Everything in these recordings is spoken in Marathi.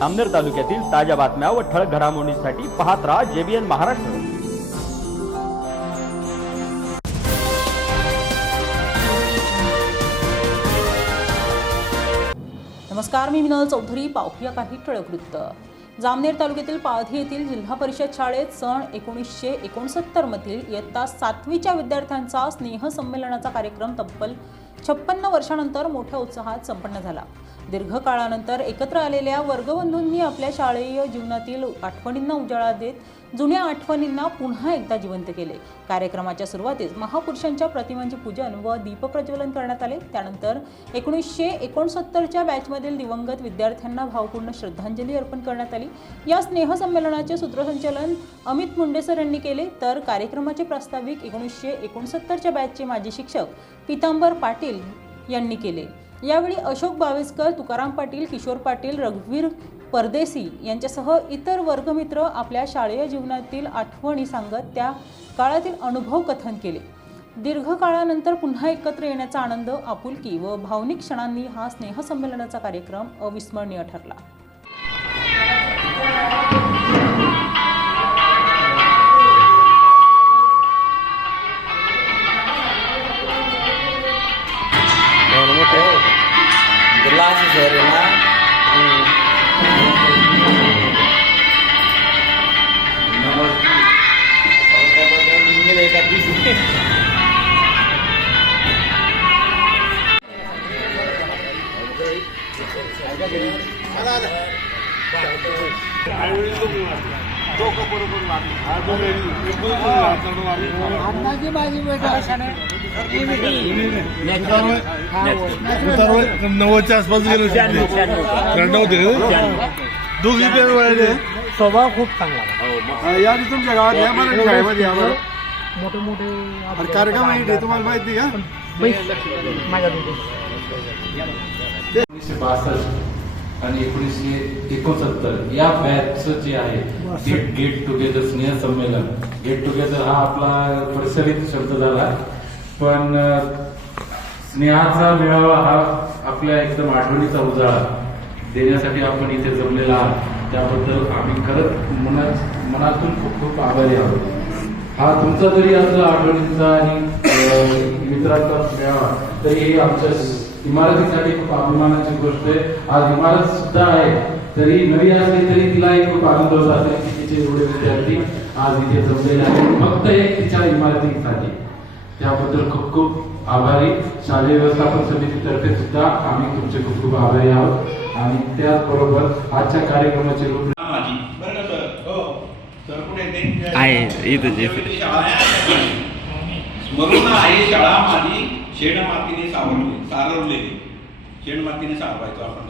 जामनेर तालुक्यातील ताज्या बातम्या व ठळक घडामोडींसाठी पाहत राहा JBN महाराष्ट्र। नमस्कार, मी मिनल चौधरी। पाहूया काही ठळक वृत्त। जामनेर तालुक्यातील पाळधी येथील जिल्हा परिषद शाळेत सन 1969 मधील इयत्ता 7वीच्या विद्यार्थ्यांचा स्नेह संमेलनाचा कार्यक्रम तब्बल 56 वर्षांनंतर मोठ्या उत्साहात संपन्न झाला। दीर्घ काळानंतर एकत्र आलेल्या वर्गबंधूंनी आपल्या शालेय जीवनातील आठवणींना उजाळा देत जुन्या आठवणींना पुन्हा एकदा जिवंत केले। कार्यक्रमाच्या सुरुवातीस महापुरुषांच्या प्रतिमांचे पूजन व दीपप्रज्वलन करण्यात आले। त्यानंतर 1969च्या बॅचमधील दिवंगत विद्यार्थ्यांना भावपूर्ण श्रद्धांजली अर्पण करण्यात आली। या स्नेह संमेलनाचे सूत्रसंचालन अमित मुंडेसर यांनी केले, तर कार्यक्रमाचे प्रास्ताविक 1969च्या बॅचचे माजी शिक्षक पीतांबर पाटील यांनी केले। यावेळी अशोक बावेस्कर, तुकाराम पाटील, किशोर पाटील, रघुवीर परदेसी यांच्यासह इतर वर्गमित्र आपल्या शालेय जीवनातील आठवणी सांगत त्या काळातील अनुभव कथन केले। दीर्घ काळानंतर पुन्हा एकत्र येण्याचा आनंद, आपुलकी व भावनिक क्षणांनी हा स्नेह संमेलनाचा कार्यक्रम अविस्मरणीय ठरला। नव्वदच्या आसपास गेलो दोघी स्वभाव खूप चांगला। या तुमच्या गावात या मराठी शाळेमध्ये मोठे मोठे कार्यक्रम आहे, तुम्हाला माहिती का? माझ्या 1962 आणि 1969 या बॅचचं जे आहे गेट टुगेदर स्नेह संमेलन, गेट टुगेदर हा आपला प्रचलित शब्द झाला, पण स्नेहाचा मेळावा हा आपल्या एकदम आठवणीचा उजाळा देण्यासाठी आपण इथे जमलेला आहात, त्याबद्दल आम्ही खरंच मनातून खूप खूप आभारी आहोत। हा तुमचा जरी असला आठवणीचा आणि मित्रांचा मेळावा तरी हे आमच्या इमारतीसाठी खूप अभिमानाची गोष्ट आहे। आज इमारत सुद्धा आहे, तरी नवी असली तरी तिला एक खूप आनंद होत असेल की तिचे एवढे विद्यार्थी आज इथे जमलेले आहेत फक्त एक तिच्या इमारतीसाठी। त्याबद्दल खूप खूप आभारी। शालेय व्यवस्थापन समितीतर्फे सुद्धा आम्ही तुमचे खूप खूप आभारी आहोत। आणि त्याचबरोबर आजच्या कार्यक्रमाचे रूप स्मरून आहे शाळा माझी शेणमातीने सारवलेली, शेणमातीने सारवायचो आपण।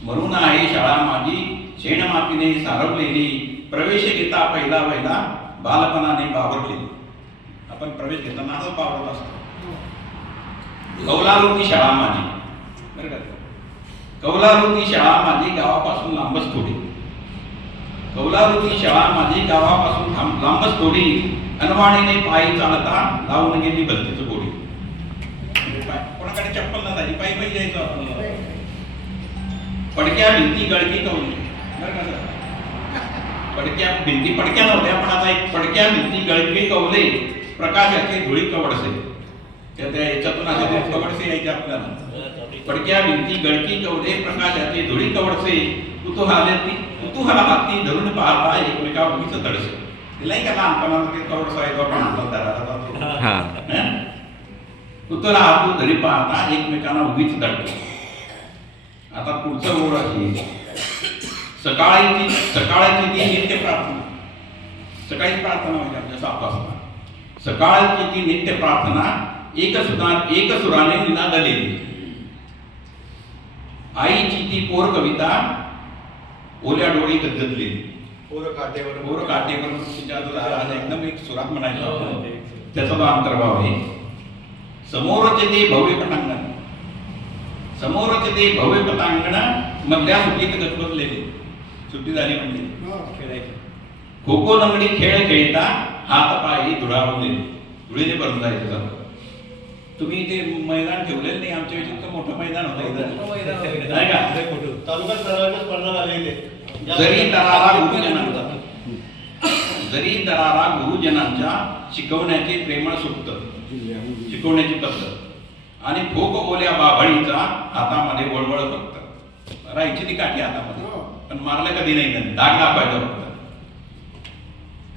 स्मरून आहे शाळा माझी शेणमातीने सारवलेली, प्रवेश घेता पहिला बालपणाने बावरलेली। आपण प्रवेश घेताना असं बावरत असतो। कौलारू शाळा माझी, बरं का? कौलारू शाळा माझी गावापासून लांबच थोडी, कौलारू शाळा माझी गावापासून लांबच थोडी, अनवाणीने पायी चालता लावून गेली भलतीच गोडी। कोणाकडे चप्पल नसायची, पायी पायी जायचो आपण। पडक्या भिंती गळकी कवली, पडक्या नव्हत्या, पण आता एक पडक्या भिंती गळकी कवले, प्रकाशाचे धुळी कवडसे। त्या याच्यातून असे कवडसे यायचे आपल्याला। पडक्या भिंती गळकी कवले, प्रकाशाचे धुळी कवडसे, कुतूहलाती धरून पाहता एकमेका उगीच तडसे। तिलाही का लहानपणामध्ये कवडसा आहे आपण कुतूहला हातू धरी पाहता एकमेकांना उगीच तडके। आता पुढचं ओळ अशी, सकाळची ती नित्य प्रार्थना, सकाळी प्रार्थना म्हणजे आमच्या 7 वाजता, सकाळची ती नित्य प्रार्थना एक सुराने निनादलेली, आईची ती पोर कविता ओल्या डोळी गदगदलेली, पोर काटेवर एकदम एक सुरात म्हणायचं, त्याचा तो अंतर्भाव आहे। समोरचे ते भव्य पटांगण, समोरचे ते भव्य पटांगण मधल्या सुट्टीत गजबजलेले, सुट्टी झाली म्हणजे खो खो लंगडी खेळ खेळता हात पाय धुळावले, धुळीने भरून जायचं। तुम्ही इथे मैदान ठेवलेलं नाही, आमच्या इथे मोठं मैदान होतं इथं, नाही का? तालुका स्तरावरच्या स्पर्धा झालेली आहे. जरी दरारा गुरुजनांच्या शिकवण्याचे प्रेमळ सुप्त शिकवण्याची पद्धत आणि भोग ओल्या बाभळीचा हातामध्ये वळवळ फक्त राहायची ती काठी हातामध्ये पण मारलं कधी नाही दाग दाखवायचा फक्त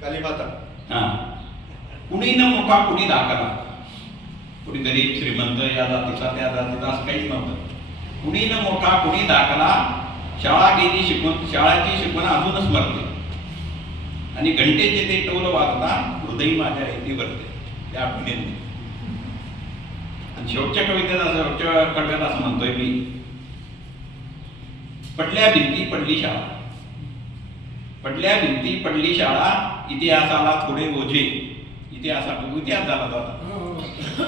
कालीमाता हा कुणी न मोठा कुणी दाखला कुणी गरीब श्रीमंत या जातीचा त्या जातीचा असं काहीच नव्हतं कुणी न मोठा कुणी दाखला शाळा गेली शिकून शाळाची शिकवण अजूनच मरते आणि घंटेचे ते टोल वाजता हृदय माझ्या इथे भरते त्या आठवणीने आणि शेवटच्या कवितेत शेवटच्या कडव्यात असं म्हणतोय मी पडल्या भिंती पडली शाळा पडल्या भिंती पडली शाळा इतिहासाला थोडे ओझे इतिहास झाला होता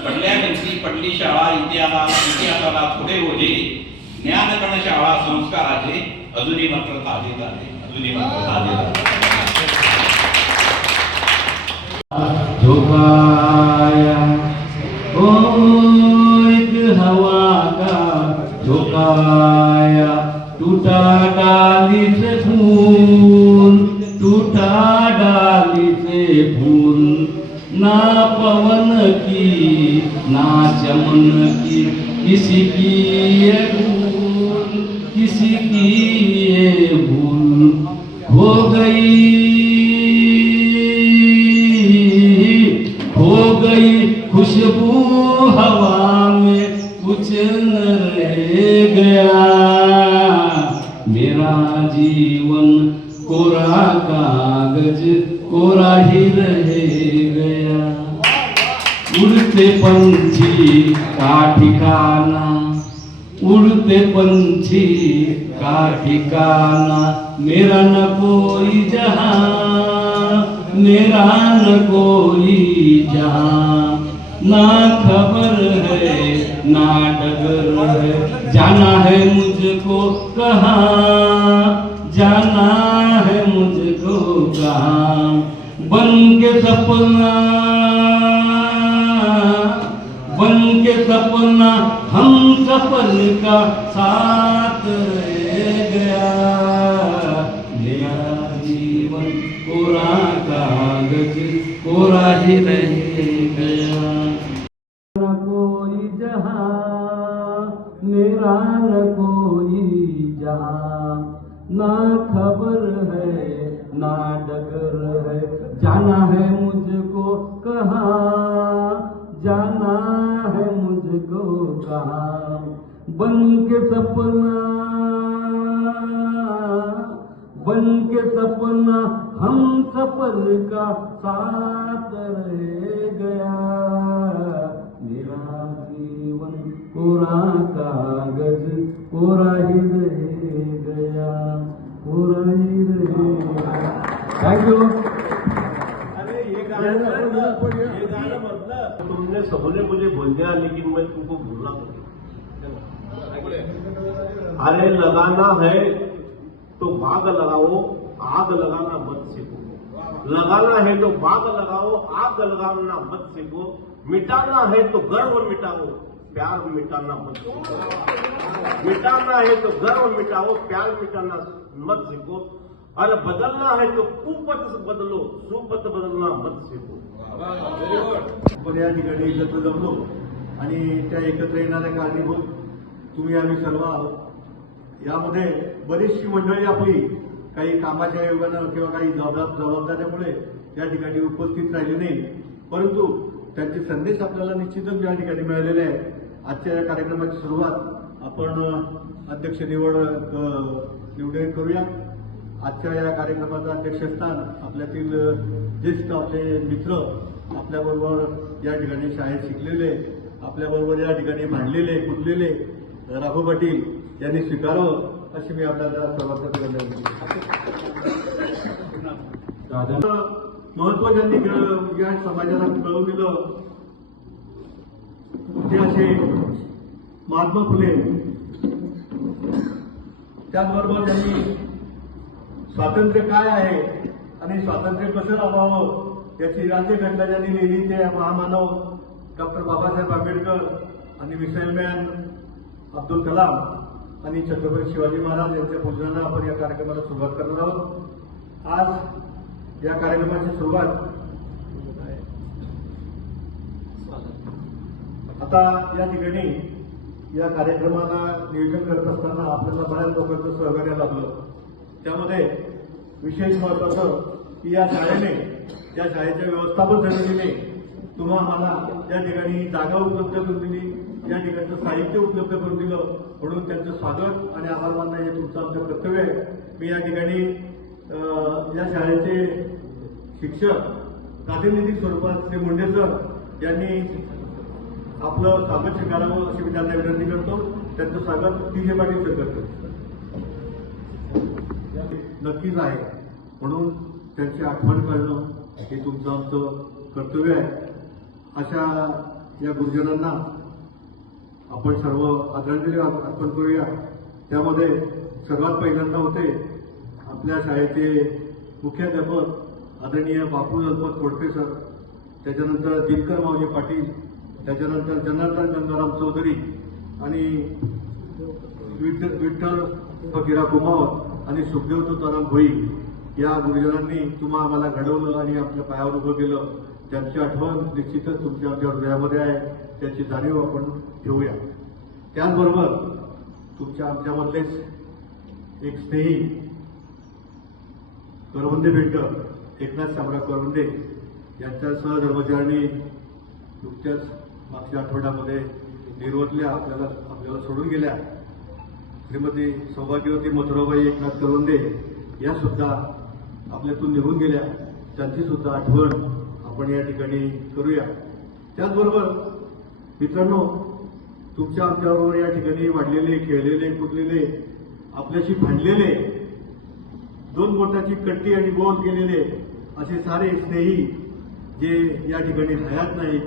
पडल्या भिंती पडली शाळा इतिहासाला थोडे ओझे ज्ञानगण शाळा संस्काराचे अजूनही मात्र ताजे झाले अजूनही मात्र ताजे झाले झोकाया ओ एक हवा का झोकाया टूटा डाली से फूल ना पवन की ना चमन की किसी की ये भूल किसी की ये भूल हो गई खुशबू हवा में कुछ न रह गया मेरा जीवन कोरा कागज कोरा ही रह गया उड़ते पंछी का ठिकाना उड़ते पंछी का ठिकाना मेरा न कोई जहां मेरा न कोई जहां ना खबर है ना डगर है जाना है मुझको कहाँ जाना है मुझको कहाँ बन के सपना हम सपन का साथ रह गया मेरा जीवन कोरा कागज कोरा ही रह गया न कोई जहां मेरा न कोई जहां ना खबर है ना डगर है जाना है मुझको कहाँ जाना है मुझको कहाँ बन के सपना हम सफर का साथ रह गया मेरा जीवन कोरा कागज कोरा ही रह गया कोरा ही रह गया थैंक यू तुमने सबने मुझे बोल दिया लेकिन मैं तुमको भूलना अरे लगाना है तो भाग लगाओ आग लगाना मत सीखो लगाना है तो भाग लगाओ आग लगाना मत सीखो मिटाना है तो गर्व मिटाओ प्यार मिटाना मत सीखो मिटाना है तो गर्व मिटाओ प्यार मिटाना मत सीखो और बदलना है तो कुपथ बदलो सुपथ बदलना मत सीखो आपण या ठिकाणी एकत्र जमलो आणि त्या एकत्र येणाऱ्या कारणीभूत तुम्ही आम्ही सर्व आहोत. यामध्ये बरीचशी मंडळी आपली काही कामाच्या योगानं किंवा काही जबाबदाऱ्यामुळे या ठिकाणी उपस्थित राहिली नाही, परंतु त्यांचे संदेश आपल्याला निश्चितच या ठिकाणी मिळालेले आहे. आजच्या या कार्यक्रमाची सुरुवात आपण अध्यक्ष निवडून करूया. आजच्या या कार्यक्रमाचं अध्यक्षस्थान आपल्यातील ज्येष्ठ आपले मित्र आपल्याबरोबर या ठिकाणी शाळेत शिकलेले आपल्याबरोबर या ठिकाणी भांडलेले कुटलेले राघव पाटील यांनी स्वीकारावं अशी मी आपल्याला सर्वांना विनंती करतो. महत्व ज्यांनी या समाजाला कळवून दिलं ते असे महात्मा फुले, त्याचबरोबर त्यांनी स्वातंत्र्य काय आहे आणि स्वातंत्र्य कसं राबवावं याची राज्यघटना ज्यांनी लिहिली ते महामानव डॉक्टर बाबासाहेब आंबेडकर आणि मिसाईल मॅन अब्दुल कलाम आणि छत्रपती शिवाजी महाराज यांच्या पूजनाला आपण या कार्यक्रमाला सुरुवात करणार आहोत. आज या कार्यक्रमाची सुरुवात आता या ठिकाणी या कार्यक्रमाला नियोजन करत असताना आपल्याला बऱ्याच लोकांचं सहकार्य लाभलं. त्यामध्ये विशेष महत्वाचं की या शाळेने या शाळेच्या व्यवस्थापन समितीने तुम्हाला या ठिकाणी जागा उपलब्ध करून दिली, या ठिकाणचं साहित्य उपलब्ध करून दिलं, म्हणून त्यांचं स्वागत आणि आभार मानणं हे तुमचं आमचं कर्तव्य आहे. मी या ठिकाणी या शाळेचे शिक्षक प्रातिनिधिक स्वरूपात श्री मुंडे सर यांनी आपलं स्वागत स्वीकारावं अशी मी त्यांना विनंती करतो. त्यांचं स्वागत TJ पाटील सर करतो. नक्कीच आहे, म्हणून त्यांची आठवण करणं हे तुमचं आमचं कर्तव्य आहे. अशा या गुरुजनांना आपण सर्व आदरांजली अर्पण करूया. त्यामध्ये सर्वात पहिल्यांदा होते आपल्या शाळेचे मुख्याध्यापक आदरणीय बापू दलपत कोडके सर, त्याच्यानंतर दिनकर मावजी पाटील, त्याच्यानंतर जनार्दन गंगाराम चौधरी आणि विठ्ठल फकीरा कुमावत आणि सुखदेव तुकाराम भोई या गुरुजनांनी तुम्हा आम्हाला घडवलं आणि आपल्या पायावर उभं केलं. त्यांची आठवण निश्चितच तुमच्या आमच्या हृदयामध्ये आहे, त्याची जाणीव आपण ठेवूया. त्याचबरोबर तुमच्या आमच्यामधलेच एक स्नेही करवंदे भेट एकनाथ शामराव करवंदे यांच्या सहधर्मचारिणी नुकत्याच मागच्या आठवड्यामध्ये निर्वतल्या आपल्याला सोडून गेल्या श्रीमती सौभाग्यवती मथुराबाई एकनाथ करवंदे या सुद्धा आपल्यातून निघून गेल्या. त्यांची सुद्धा आठवण आपण या ठिकाणी करूया. त्याचबरोबर मित्रांनो, तुमच्या आमच्याबरोबर या ठिकाणी वाढलेले, खेळलेले, कुदलेले, आपल्याशी भांडलेले, दोन बोटाची कट्टी आणि बोल केलेले असे सारे स्नेही जे या ठिकाणी हयात नाहीत,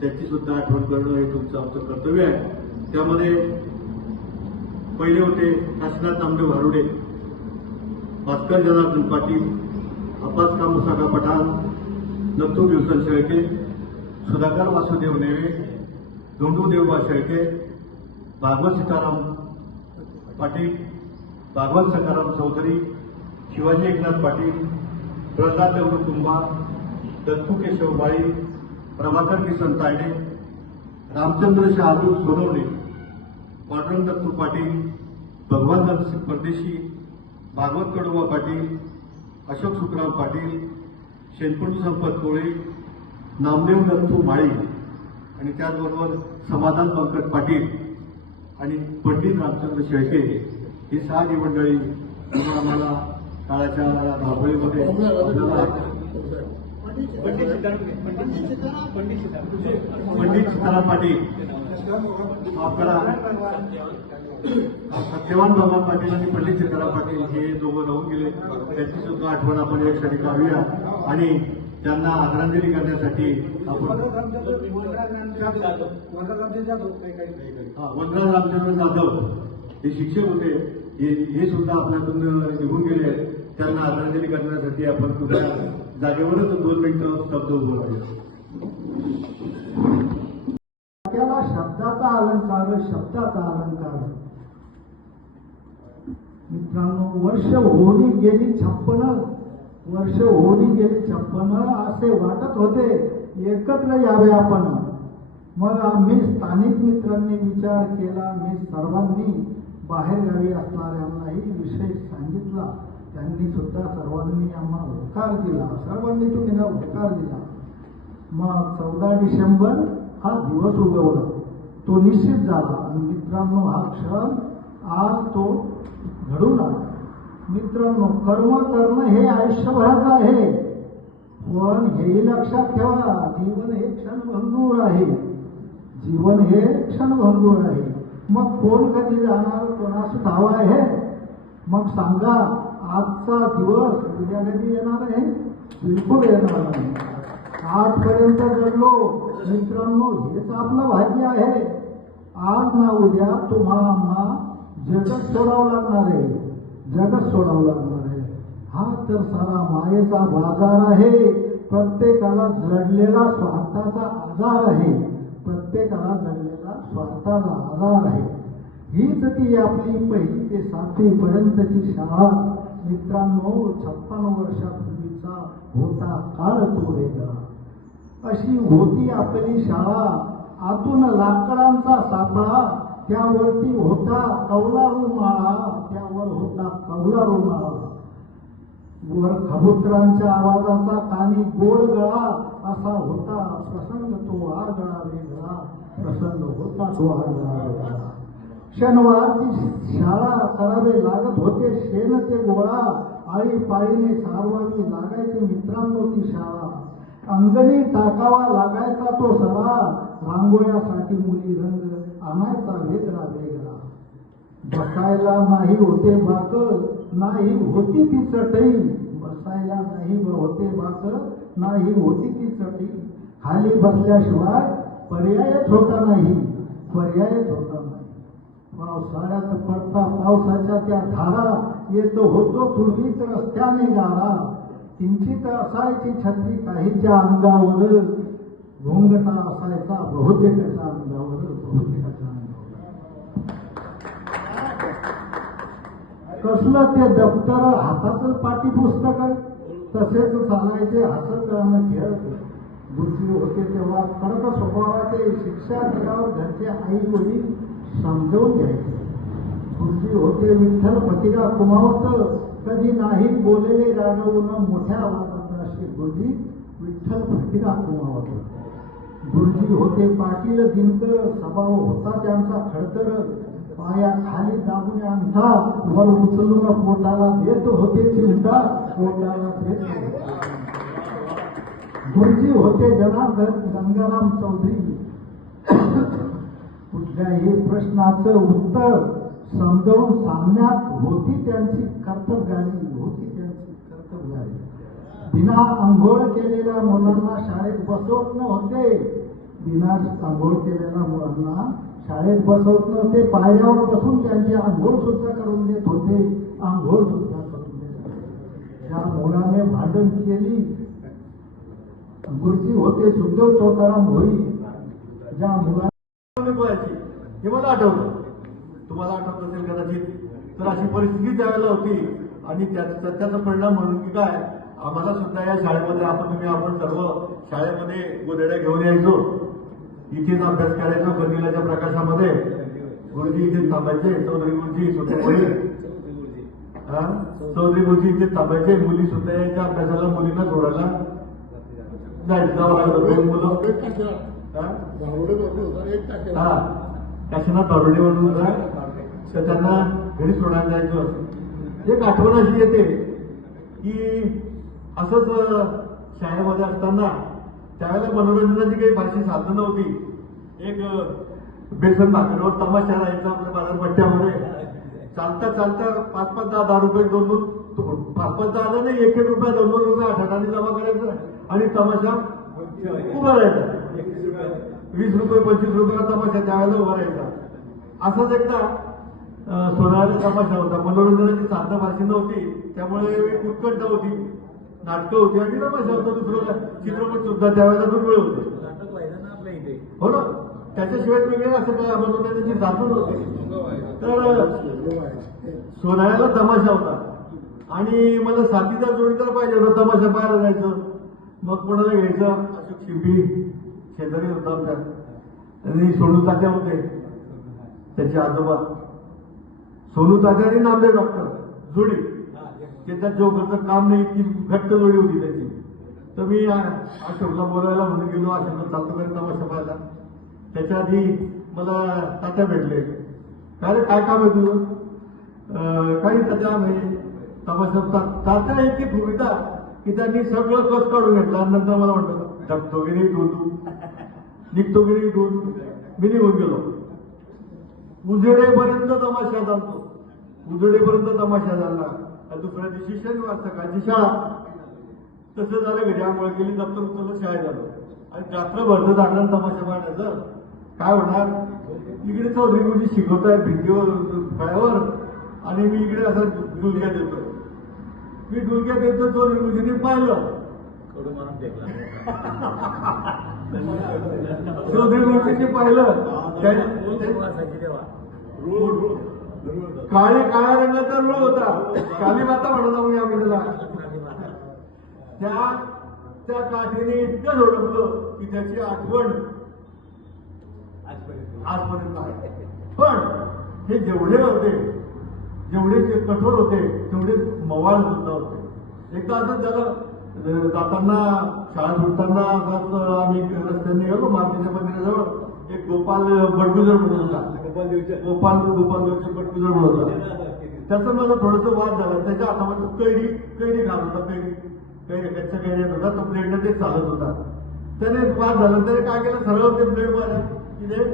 त्याची सुद्धा आठवण करणं हे तुमचं आमचं कर्तव्य आहे. त्यामध्ये पहिले होते काशीनाथ नामदेव भारुडे, भास्कर जनार्दन पाटील, अब्बास कामुसाका पठाण, नथू विल्सन शेळके, सुधाकर वासुदेव नेवे, धोंडू देवबा शेळके, भागवत सीताराम पाटील, भागवत सकाराम चौधरी, शिवाजी एकनाथ पाटील, प्रल्हाद देवरू कुंभार, दत्तू केशव बाळी, प्रभाकर किसन तायडे, रामचंद्र शहादूर सोनवणे, पांडुरंग दत्तू पाटील, भगवान दत्त परदेशी, भागवत कडुबा पाटील, अशोक सुखराम पाटील, शेनकुंड संपत कोळे, नामदेव दत्तू माळी आणि त्याचबरोबर समाधान पंकज पाटील आणि पंडित रामचंद्र शेळके ही 6 जी मंडळी आम्हाला काळाच्या धावपळीमध्ये पंडित सीताराम पाटील, आपल्याला सत्यवान भगवान पाटील आणि पंडित सीताराम पाटील हे दोघं राहून गेले. त्यांची सुद्धा आठवण आपण या क्षणी काढूया आणि त्यांना आदरांजली करण्यासाठी आपण वनराज रामचंद्र जाधव हे शिक्षक होते, हे सुद्धा आपल्यातून निघून गेले. त्यांना आदरांजली करण्यासाठी आपण पुढे जागेवरच 2 मिनिटं स्तब्ध उभं राहूया. त्याला शब्दाचा अलंकार, शब्दाचा अलंकार. मित्रांनो, वर्ष होली गेली 56, वर्ष होली गेली 56 असे वाटत होते एकत्र यावे आपण. मग आम्ही स्थानिक मित्रांनी विचार केला, मी सर्वांनी बाहेरगावी असणाऱ्यांनाही विषय सांगितला. त्यांनी सुद्धा सर्वांनी आम्हाला होकार दिला, सर्वांनी तुम्ही होकार दिला. मग 14 डिसेंबर हा दिवस उगवला, तो निश्चित झाला आणि मित्रांनो हा क्षण आज तो घडून आला. मित्रांनो, कर्म करणं हे आयुष्यभराचं आहे, पण हेही लक्षात ठेवा, जीवन हे क्षणभंगूर आहे, जीवन हे क्षणभंगूर आहे. मग कोण कधी जाणार, कोणाशी धावा आहे? मग सांगा, आजचा दिवस उद्या कधी येणार आहे? बिलकुल येणार नाही. आजपर्यंत जगलो मित्रांनो, हेच आपलं भाग्य आहे. आज ना उद्या तुम्हाला जगत सोडावं लागणार आहे, जगत सोडावं लागणार आहे. हा तर सारा मायेचा बाजार आहे. प्रत्येकाला जडलेला स्वार्थाचा आजार आहे, प्रत्येकाला जडलेला स्वार्थाचा आजार आहे. हीच ती आपली 1ली ते 7वी पर्यंतची शाळा. मित्रांनो, 56 वर्षापूर्वीचा होता काळ तो वेगळा. अशी होती आपली शाळा. आतून लाकडांचा सापळा, त्यावरती होता कौलारू माळा, त्यावर होता कौलारू माळा. वर कबुतरांच्या आवाजाचा कानी गोड गळा, असा होता प्रसंग तो आगळा वेगळा. प्रसंग होता तो आगळा वेगळा. शनिवारची शाळा करावे लागत होते शेण ते गोळा. आळी पाळीने सारवावी लागायची मित्रांनो ती शाळा. अंगणी टाकावा लागायचा तो सडा. रांगोळ्यासाठी मुली रंग आणायचा वेगळा वेगळा. बसायला नाही होते बाक, नाही होती ती चटई. बसायला नाही होते बाक, नाही होती ती चटई. खाली बसल्याशिवाय पर्यायच होता नाही, पर्यायच होता नाही. पावसाळ्यात पडता पावसाच्या त्या धारा, येतो होतो पूर्वीच रस्त्याने गारा. किंचित असायची छत्री काहीच्या अंगावर, घोंगटा असायचा बहुतेकाच्या अंगावर, बहुतेकाच्या अंगावर. कसलं ते दप्तर, हाताचं पाठीपुस्तक, तसेच चालायचे हसत खेळत. गुरुजी होते तेव्हा कडक स्वभावाचे. शिक्षा दिल्यावर घरचे आई वडील समजवून घ्यायचे. गुरुजी होते विठ्ठल पतिरा कुमावत, कधी नाही बोलले रागवून मोठ्या आवाजात. असे गुरुजी विठ्ठल पतिरा कुमावत. गुरुजी होते पाटील दिनकर, स्वभाव होता त्यांचा खडतर. पाया खाली दाबून अंगठा, वर उचलून पोटाला देत होते चिमटा, पोटाला देत होते. गुरुजी होते जनार्दन गंगाराम चौधरी. कुठल्याही प्रश्नाचं उत्तर समजावून सांगण्यात होती त्यांची कर्तव्यारी, होती त्यांची कर्तव्यारी. बिना आंघोळ केलेल्या मुलांना शाळेत बसवत नव्हते. बिना आंघोळ केलेल्या मुलांना शाळेत बसवत नव्हते. पायऱ्यावर बसून त्यांची आंघोळ सुद्धा करून देत होते, आंघोळ सुद्धा करून देत होते. ज्या मुलाने भांडण केली, गुरुजी होते सुखदेव तोताराम भोई. ज्या मुलाने हे मला आठवतं, तुम्हाला आठवत असेल कदाचित. तर अशी परिस्थिती त्यावेळेला होती आणि त्याचा परिणाम म्हणून की काय, आम्हाला सुद्धा या शाळेमध्ये आपण सर्व शाळेमध्ये गोधड्या घेऊन यायचो. इथेच अभ्यास करायचो कंदिलाच्या प्रकाशामध्ये. गुरुजी इथेच थांबायचे. चौधरी गुरुजी चौधरी गुरुजी इथेच थांबायचे. मुली सुद्धा यायच्या अभ्यासाला. मुलींना सोडायला जावं लागलं. 2 मुलं काशीनाथ दारोडे म्हणून होता, तर त्यांना घरी सोडायला जायचं. एक आठवण अशी येते की असंच शाळेमध्ये असताना त्यावेळेला मनोरंजनाची काही फारशी साधनं नव्हती. एक बेसन भाकरीवर तमाशा राहायचा आपल्या बाजारपट्ट्यामध्ये. चालता चालता 5-5, 10-10 रुपये 2-2, 5-5 10 नाही, 1-1 रुपया 2-2 रुपये आठवड्याने जमा करायचं आणि तमाशा उभा राहायचा. 20 रुपये 25 रुपयाला तमाशा त्यावेळेला उभा राहायचा. असाच एकदा सोनाळ्याचा तमाशा होता. मनोरंजनाची साधनं फारशी नव्हती, त्यामुळे एक उत्कंठ होती. नाटकं होती आणि तमाशा होता. दुसरं चित्रपट सुद्धा त्यावेळेला दुर्मिळ होते. हो ना, त्याच्याशिवाय वेगळे असं काय मनोरंजनाची साधनं नव्हती. तर सोनाळ्याला तमाशा होता आणि मला साथीदार जोडीदार पाहिजे होता. तमाशा पाहायला जायचं. मग कोणाला घ्यायचं, अशोक शिंपी शेजारी होता आमच्या, आणि सोनू तात्या होते त्याचे आजोबा. सोनू तात्या आणि नामदेव डॉक्टर जोडी. त्याच्यात जोकरचं काम नाही, इतकी घट्ट जोडी होती त्याची. तर मी अशोकला बोलायला म्हणून गेलो. अशोकला चालतो काही तमाशा पाहायला. त्याच्या आधी मला तात्या भेटले. काय काम आहे तुझं? काही तात्या नाही तमाशा. तात्या इतकी भूमिका की त्यांनी सगळं कस काढून घेतलं. आणि नंतर मला म्हणतो जगतो की नाही तू, निघतो की नाही तू. मी निघून गेलो. उजेडेपर्यंत तमाशा चालतो, उजेडेपर्यंत तमाशा झाला. दुसऱ्या दिवशी शनिवार सकाळची शाळा. तसं झालं. घरी आंघोळ केली, दप्तर उचललं, शाळेत झालो. आणि रात्रभरचं जागरण तमाशा पाहण्याचं काय होणार. इकडे चौधरी गुरुजी शिकवतायत भिंतीवर फळ्यावर आणि मी इकडे असं डुलक्या देतो. मी डुलक्या देतो. चौधरी गुरुजींनी पाहिलं. चौधरी गुरुजींनी पाहिलं. काळ्या रंगाचा रूळ होता, कालीमाता म्हणत आम्ही आम्ही त्याला. त्या काठीने इतकं झोडपलं की त्याची आठवण आजपर्यंत आहे. पण हे जेवढे होते, जेवढे ते कठोर होते, तेवढे मवाळ सुद्धा होते. एकदा असं झालं, जाताना शाळा सुटताना आम्ही रस्त्याने गेलो मारुतीच्या मंदिराजवळ. एक गोपाल बडगुजर म्हणून होता, गोपाल देवचे बडगुजर म्हणून होता. त्याचं माझं थोडंसं वाद झाला. त्याच्या हातामध्ये कैरी घाल होता, कैरी कच्च्या कैऱ्यात होता, तो ब्लेडने ते चालत होता. त्याने वाद झाला, त्याने काय केलं, सरळ ते ब्लेड माझ्या तिथे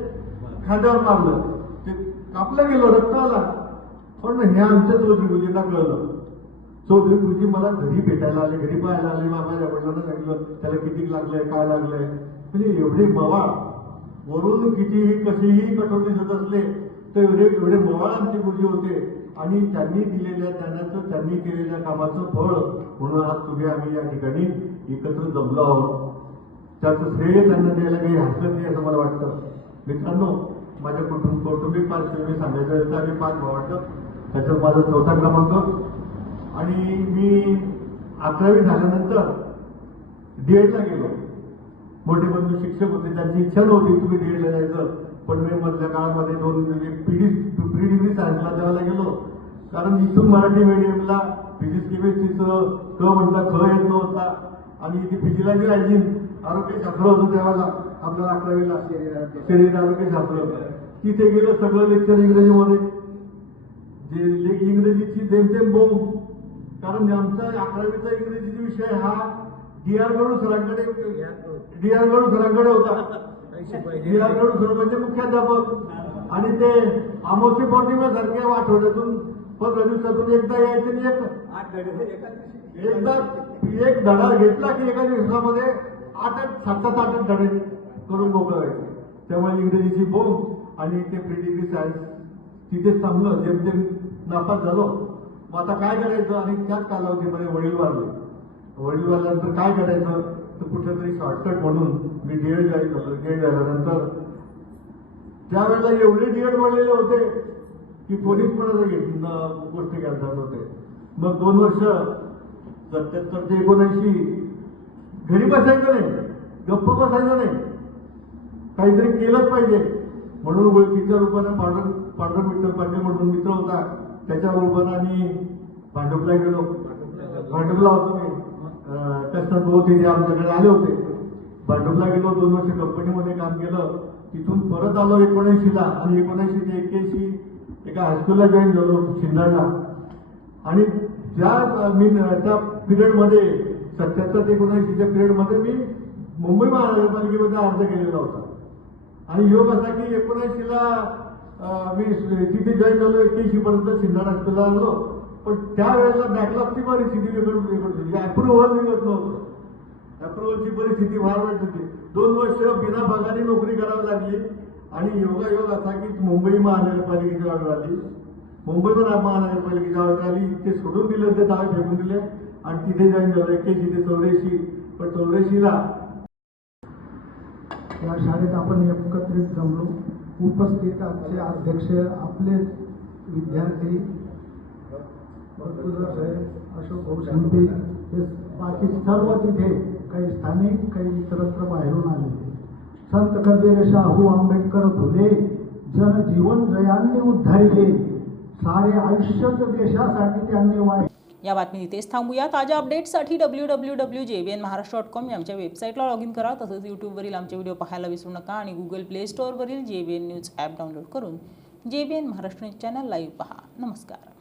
खांद्यावर मारलं. ते कापलं गेलं, रक्त आला. पण हे आमच्या चौधरी गुरुजींना कळलं. चौधरी गुरुजी मला घरी भेटायला आले, घरी पाहायला आले. माझ्या वडिलांना सांगितलं त्याला किती लागलंय, काय लागलंय. म्हणजे एवढे मवाळ, वरून कितीही कशीही कठोर दिसत असले तर एवढे मवाळ आमचे गुरुजी होते. आणि त्यांनी दिलेल्या ज्ञानाचं, त्यांनी केलेल्या कामाचं फळ म्हणून आज तुम्ही आम्ही या ठिकाणी एकत्र जमलो आहोत. त्याचं श्रेय त्यांना द्यायला काही हरकत नाही असं मला वाटतं. मित्रांनो, माझ्या कौटुंबिक पार्श्वभूमी सांगायचं तर आम्ही 5 भावंड, त्याच्यात माझा 4था क्रमांक. आणि मी 11वी झाल्यानंतर डीएडला गेलो. मोठे बंधू शिक्षक होते, त्यांची इच्छा नव्हती तुम्ही डीएडला जायचं. पण मी मधल्या काळामध्ये 2 प्री डिग्री सायन्सला द्यायला गेलो. कारण इथून मराठी मीडियमला फिजिक्स केमिस्ट्रीचं क म्हटला ख येत नव्हता. आणि ती फिजिओलॉजी आरोग्यशास्त्र होतं त्यावेळेला आपल्याला 11वीला, शरीर आरोग्यशास्त्र. तिथे गेलं, सगळं लेक्चर इंग्रजीमध्ये, जे इंग्रजीची जेमतेम बोंब. कारण आमचा 11वीचा इंग्रजीचा विषय हा डी.आर. गडू सरांकडे होता. डी.आर. गडू सर म्हणजे मुख्याध्यापक. आणि ते अमावस्या पौर्णिमेसारख्या आठवड्यातून 15 दिवसातून एकदा यायचे. एकदा एक धडा घेतला की एका दिवसामध्ये 7-8 धडे करून मोकळं व्हायचे. त्यामुळे इंग्रजीची बोंब आणि ते प्री डिग्री सायन्स तिथेच थांबलं. जेमतेम नापास झालो. मग आता काय करायचं. आणि त्याच कालावधीमध्ये वडील वारले. वडील वारल्यानंतर काय करायचं तर कुठलं तरी शॉर्टकट म्हणून मी डीएड जॉईन झालो. डीएड झाल्यानंतर त्यावेळेला एवढे डीएड बनलेले होते की कोणीच कोणाचं गोष्टी घ्यायला जात होते. मग 2 वर्ष 77 ते 79 घरी बसायचं नाही, गप्प बसायचं नाही, काहीतरी केलंच पाहिजे. म्हणून ओळखीच्या रूपाने पांडुरंग विठ्ठल पाटील म्हणून मित्र होता, त्याच्या रूपाने आम्ही भांडुपला गेलो. भांडुपला होतो मी, कस्टम भाऊ तिथे आमच्याकडे आले होते. भांडुपला गेलो, 2 वर्ष कंपनीमध्ये काम केलं. तिथून परत आलो 79ला. आणि 79 ते 81 एका हायस्कूलला जॉईन झालो शिंदळला. आणि मी त्या पिरियडमध्ये 77 ते 79च्या पिरियडमध्ये मी मुंबई महानगरपालिकेमध्ये अर्ज केलेला होता. आणि योग असा की 79ला मी तिथे जॉईन झालो. 81 पर्यंत शिंदळ हायस्कूलला आलो. पण त्यावेळेला बॅकलॉगची परिस्थिती वेगळी होती. अप्रुव्हल निघत नव्हतं. अप्रुव्हलची परिस्थिती फार वाईट होती. 2 वर्ष बिना पगारी नोकरी करावी लागली. आणि योगायोग असा की मुंबई महानगरपालिकेची ऑर्डर आली. मुंबई महानगरपालिकेची ऑर्डर आली. ते सोडून दिले, ते दावे फेकून दिले आणि तिथे जॉईन झालं 81 ते 84. पण 84ला या शाळेत आपण एकत्रित जमलो. उपस्थित आमचे अध्यक्ष, आपले विद्यार्थी साहेब, अशोक भाऊ शिंपे, हे बाकी सर्व तिथे, काही स्थानिक, काही इतरत्र बाहेरून आले. संत कबीर शाहू आंबेडकर फुले जनजीवन जयांनी उद्धारिले. सारे आयुष्यच देशासाठी त्यांनी वाहिले. या बातमी इथेच थांबूया. ताज्या अपडेट्ससाठी www.jbnmaharashtra.com या आमच्या वेबसाईटला लॉग इन करा. तसंच यूट्यूबवरील आमचे व्हिडिओ पाहायला विसरू नका. आणि गुगल प्ले स्टोअरवरील JBN न्यूज ॲप डाउनलोड करून JBN महाराष्ट्र चॅनल लाईव्ह पहा. नमस्कार.